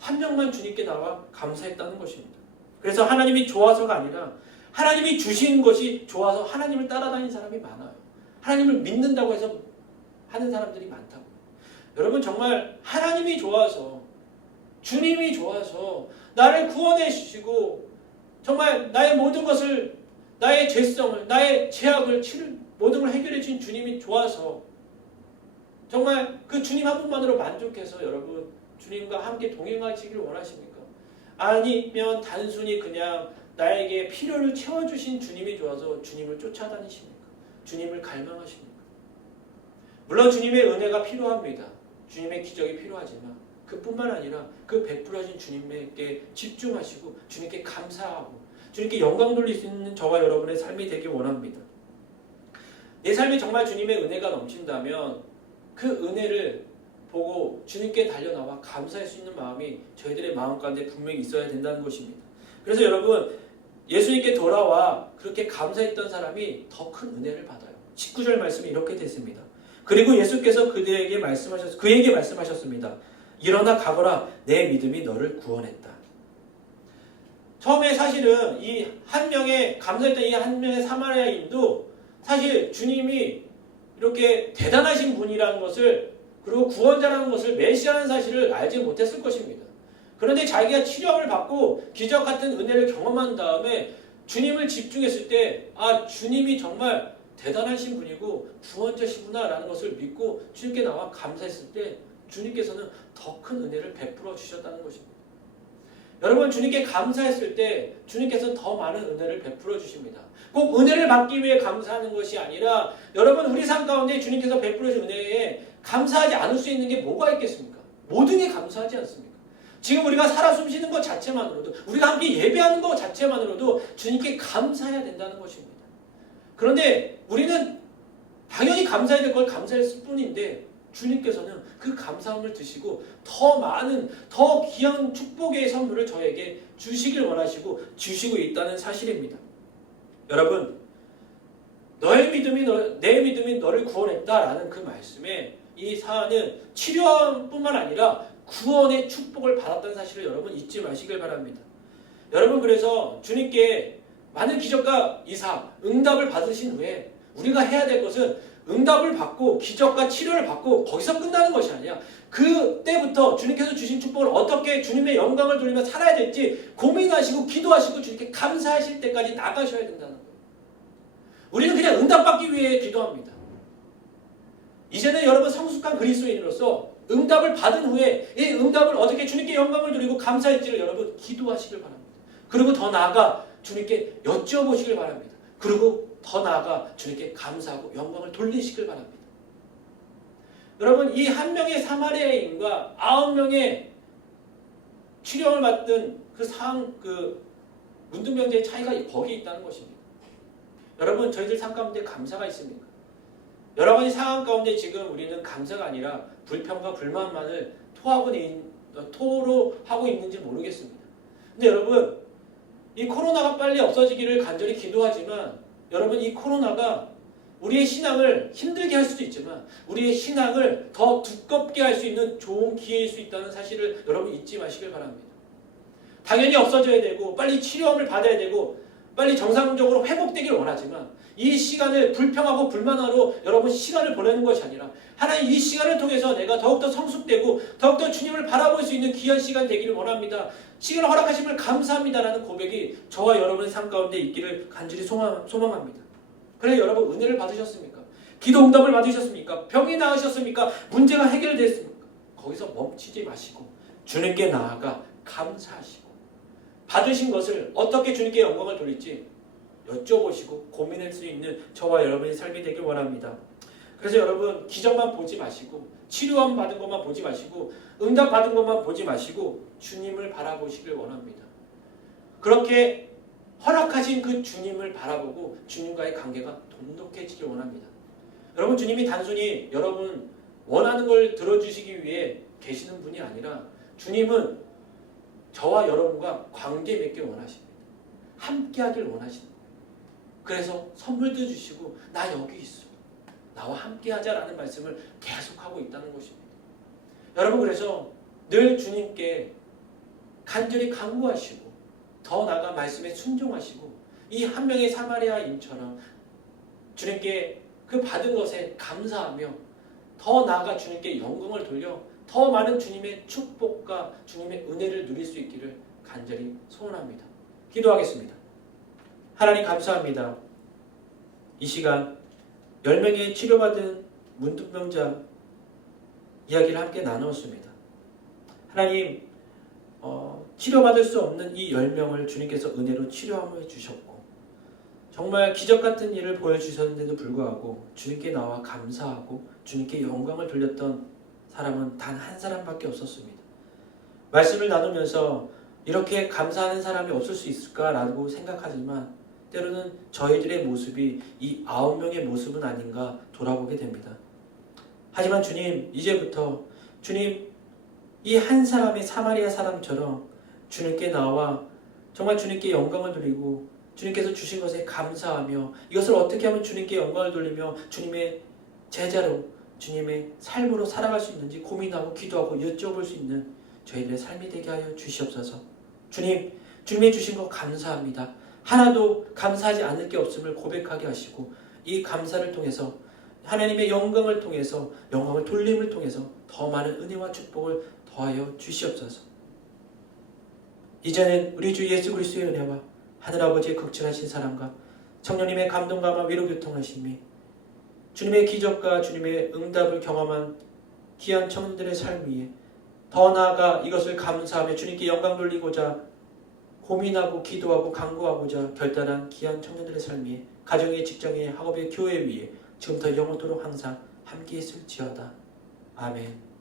한 명만 주님께 나와 감사했다는 것입니다. 그래서 하나님이 좋아서가 아니라 하나님이 주신 것이 좋아서 하나님을 따라다니는 사람이 많아요. 하나님을 믿는다고 해서 하는 사람들이 많다고. 여러분 정말 하나님이 좋아서 주님이 좋아서 나를 구원해 주시고 정말 나의 모든 것을 나의 죄성을 나의 죄악을 모든 걸 해결해 주신 주님이 좋아서 정말 그 주님 한 분만으로 만족해서 여러분 주님과 함께 동행하시길 원하십니까? 아니면 단순히 그냥 나에게 필요를 채워주신 주님이 좋아서 주님을 쫓아다니십니까? 주님을 갈망하십니까? 물론 주님의 은혜가 필요합니다. 주님의 기적이 필요하지만 그뿐만 아니라 그 베풀어진 주님께 집중하시고 주님께 감사하고 주님께 영광 돌릴 수 있는 저와 여러분의 삶이 되길 원합니다. 내 삶이 정말 주님의 은혜가 넘친다면 그 은혜를 보고 주님께 달려나와 감사할 수 있는 마음이 저희들의 마음 가운데 분명히 있어야 된다는 것입니다. 그래서 여러분 예수님께 돌아와 그렇게 감사했던 사람이 더 큰 은혜를 받아요. 19절 말씀이 이렇게 됐습니다. 그리고 예수께서 그에게 말씀하셨습니다. 일어나 가거라, 내 믿음이 너를 구원했다. 처음에 사실은 이 한 명의 감사했던 이 한 명의 사마리아인도 사실 주님이 이렇게 대단하신 분이라는 것을 그리고 구원자라는 것을 메시아라는 사실을 알지 못했을 것입니다. 그런데 자기가 치료를 받고 기적 같은 은혜를 경험한 다음에 주님을 집중했을 때 주님이 정말 대단하신 분이고 구원자시구나라는 것을 믿고 주님께 나와 감사했을 때 주님께서는 더 큰 은혜를 베풀어 주셨다는 것입니다. 여러분, 주님께 감사했을 때 주님께서 더 많은 은혜를 베풀어 주십니다. 꼭 은혜를 받기 위해 감사하는 것이 아니라 여러분, 우리 삶 가운데 주님께서 베풀어 주신 은혜에 감사하지 않을 수 있는 게 뭐가 있겠습니까? 모든 게 감사하지 않습니까? 지금 우리가 살아 숨쉬는 것 자체만으로도, 우리가 함께 예배하는 것 자체만으로도 주님께 감사해야 된다는 것입니다. 그런데 우리는 당연히 감사해야 될 걸 감사했을 뿐인데 주님께서는 그 감사함을 드시고 더 많은, 더 귀한 축복의 선물을 저에게 주시길 원하시고 주시고 있다는 사실입니다. 여러분, 내 믿음이 너를 구원했다라는 그 말씀에 이 사안은 치료뿐만 아니라 구원의 축복을 받았다는 사실을 여러분 잊지 마시길 바랍니다. 여러분, 그래서 주님께 많은 기적과 이사, 응답을 받으신 후에 우리가 해야 될 것은 응답을 받고 기적과 치료를 받고 거기서 끝나는 것이 아니라 그때부터 주님께서 주신 축복을 어떻게 주님의 영광을 돌리며 살아야 될지 고민하시고 기도하시고 주님께 감사하실 때까지 나가셔야 된다는 거예요. 우리는 그냥 응답받기 위해 기도합니다. 이제는 여러분 성숙한 그리스도인으로서 응답을 받은 후에 이 응답을 어떻게 주님께 영광을 돌리고 감사할지를 여러분 기도하시길 바랍니다. 그리고 더 나아가 주님께 여쭤보시길 바랍니다. 그리고 더 나아가 주님께 감사하고 영광을 돌리시길 바랍니다. 여러분, 이 한 명의 사마리아인과 9명의 치료를 받던 그 문둥병자의 차이가 거기에 있다는 것입니다. 여러분, 저희들 삶 가운데 감사가 있습니까? 여러 가지 상황 가운데 지금 우리는 감사가 아니라 불평과 불만만을 토로하고 있는지 모르겠습니다. 근데 여러분, 이 코로나가 빨리 없어지기를 간절히 기도하지만 여러분, 이 코로나가 우리의 신앙을 힘들게 할 수도 있지만 우리의 신앙을 더 두껍게 할 수 있는 좋은 기회일 수 있다는 사실을 여러분 잊지 마시길 바랍니다. 당연히 없어져야 되고 빨리 치료함을 받아야 되고 빨리 정상적으로 회복되기를 원하지만 이 시간을 불평하고 불만하러 여러분 시간을 보내는 것이 아니라 하나님 이 시간을 통해서 내가 더욱더 성숙되고 더욱더 주님을 바라볼 수 있는 귀한 시간 되기를 원합니다. 시간을 허락하심을 감사합니다라는 고백이 저와 여러분의 삶 가운데 있기를 간절히 소망합니다. 그래, 여러분 은혜를 받으셨습니까? 기도 응답을 받으셨습니까? 병이 나으셨습니까? 문제가 해결됐습니까? 거기서 멈추지 마시고 주님께 나아가 감사하시고 받으신 것을 어떻게 주님께 영광을 돌릴지 여쭤보시고 고민할 수 있는 저와 여러분의 삶이 되길 원합니다. 그래서 여러분, 기적만 보지 마시고 치료함 받은 것만 보지 마시고 응답 받은 것만 보지 마시고 주님을 바라보시길 원합니다. 그렇게 허락하신 그 주님을 바라보고 주님과의 관계가 돈독해지길 원합니다. 여러분, 주님이 단순히 여러분 원하는 걸 들어주시기 위해 계시는 분이 아니라 주님은 저와 여러분과 관계 맺길 원하십니다. 함께하길 원하십니다. 그래서 선물도 주시고 나 여기 있어, 나와 함께하자라는 말씀을 계속하고 있다는 것입니다. 여러분, 그래서 늘 주님께 간절히 간구하시고 더 나아가 말씀에 순종하시고 이 한 명의 사마리아인처럼 주님께 그 받은 것에 감사하며 더 나아가 주님께 영광을 돌려 더 많은 주님의 축복과 주님의 은혜를 누릴 수 있기를 간절히 소원합니다. 기도하겠습니다. 하나님 감사합니다. 이 시간 10명의 치료받은 문둥병자 이야기를 함께 나누었습니다. 하나님, 치료받을 수 없는 이 10명을 주님께서 은혜로 치료함을 주셨고 정말 기적같은 일을 보여주셨는데도 불구하고 주님께 나와 감사하고 주님께 영광을 돌렸던 사람은 단 한 사람밖에 없었습니다. 말씀을 나누면서 이렇게 감사하는 사람이 없을 수 있을까라고 생각하지만 때로는 저희들의 모습이 이 9명의 모습은 아닌가 돌아보게 됩니다. 하지만 주님, 이제부터 주님, 이 한 사람의 사마리아 사람처럼 주님께 나와 정말 주님께 영광을 돌리고 주님께서 주신 것에 감사하며 이것을 어떻게 하면 주님께 영광을 돌리며 주님의 제자로 주님의 삶으로 살아갈 수 있는지 고민하고 기도하고 여쭤볼 수 있는 저희들의 삶이 되게 하여 주시옵소서. 주님, 주님이 주신 것 감사합니다. 하나도 감사하지 않을 게 없음을 고백하게 하시고 이 감사를 통해서 하나님의 영광을 통해서 영광을 돌림을 통해서 더 많은 은혜와 축복을 더하여 주시옵소서. 이제는 우리 주 예수 그리스도의 은혜와 하늘아버지의 극진하신 사랑과 성령님의 감동감화 위로 교통하심이 주님의 기적과 주님의 응답을 경험한 귀한 청년들의 삶 위에 더 나아가 이것을 감사하며 주님께 영광 돌리고자 고민하고 기도하고 간구하고자 결단한 귀한 청년들의 삶 위에 가정의 직장의 학업의 교회 위에 지금부터 영원토록 항상 함께 있을지어다. 아멘.